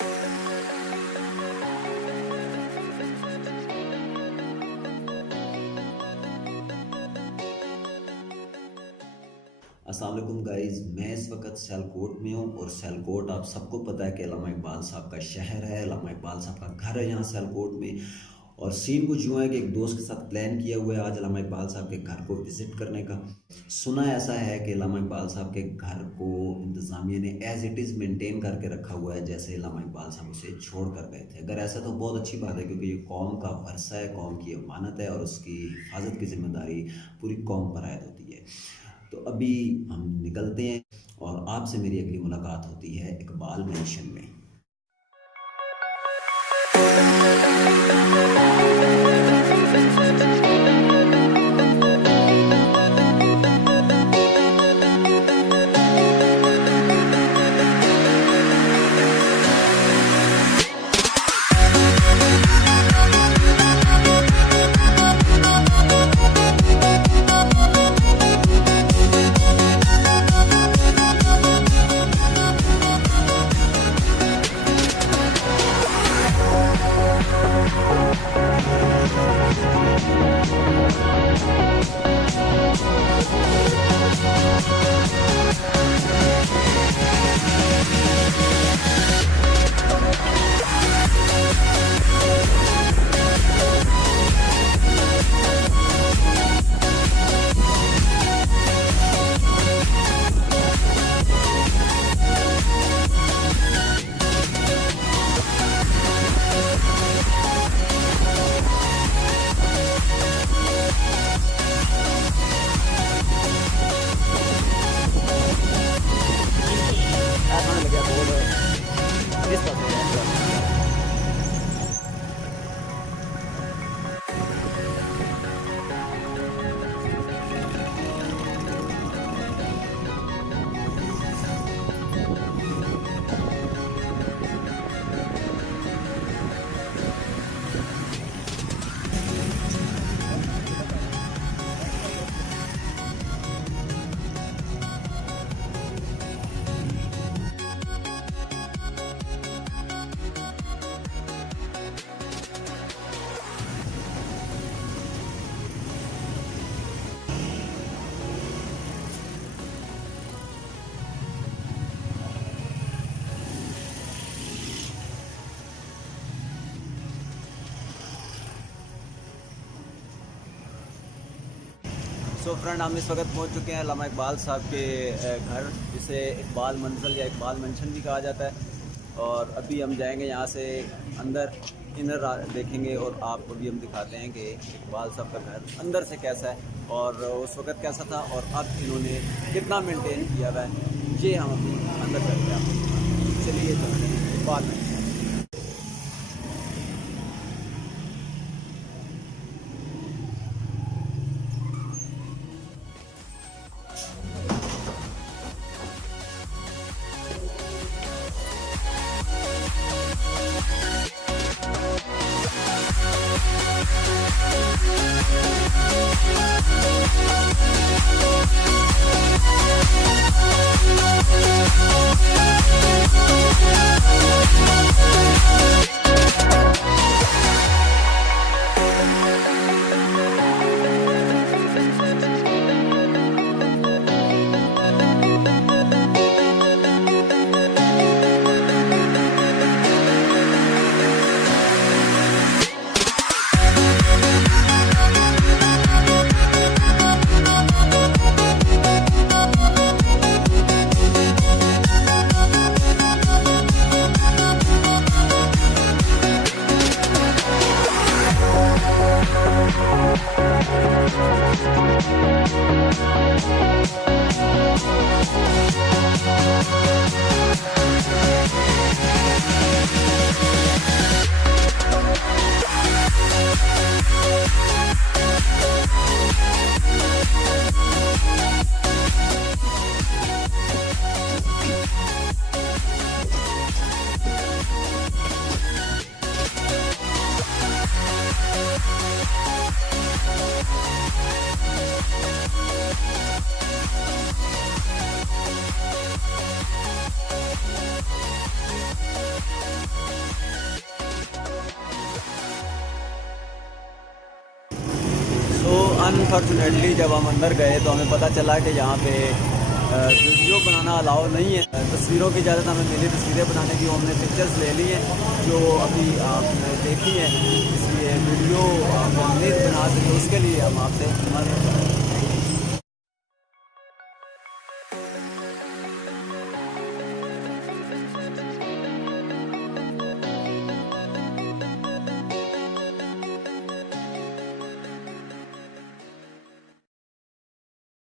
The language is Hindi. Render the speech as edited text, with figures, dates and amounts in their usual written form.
अस्सलाम वालेकुम गाइस, मैं इस वक्त सियालकोट में हूँ और सियालकोट आप सबको पता है कि अल्लामा इकबाल साहब का शहर है। अल्लामा इकबाल साहब का घर है यहाँ सियालकोट में। और सीन कुछ यूँ है कि एक दोस्त के साथ प्लान किया हुआ है आज अल्लामा इकबाल साहब के घर को विज़िट करने का। सुना ऐसा है कि अल्लामा इकबाल साहब के घर को इंतज़ामिया ने एज़ इट इज़ मेंटेन करके रखा हुआ है जैसे अल्लामा इकबाल साहब उसे छोड़ कर गए थे। अगर ऐसा तो बहुत अच्छी बात है, क्योंकि ये कौम का वर्सा है, कौम की अमानत है और उसकी हिफाजत की ज़िम्मेदारी पूरी कौम पर आयद होती है। तो अभी हम निकलते हैं और आपसे मेरी अगली मुलाकात होती है इकबाल मेंशन में। सो फ्रेंड, हम इस वक्त पहुंच चुके हैं अल्लामा इकबाल साहब के घर, जिसे इकबाल मंजिल या इकबाल मेंशन भी कहा जाता है। और अभी हम जाएंगे यहाँ से अंदर, इनर देखेंगे और आपको भी हम दिखाते हैं कि इकबाल साहब का घर अंदर से कैसा है और उस वक्त कैसा था और अब इन्होंने कितना मेंटेन किया हुआ है। ये हम अभी अंदर करते हैं आपको। चलिए चलते हैं इकबाल मेंशन। अनफॉर्चुनेटली जब हम अंदर गए तो हमें पता चला कि यहाँ पे वीडियो बनाना अलाउ नहीं है। तस्वीरों की इजाज़त हमें मिली, तस्वीरें बनाने की, हमने पिक्चर्स ले ली हैं जो अभी आपने देखी हैं। इसलिए वीडियो आप उम्मीद बना सके उसके लिए हम आपसे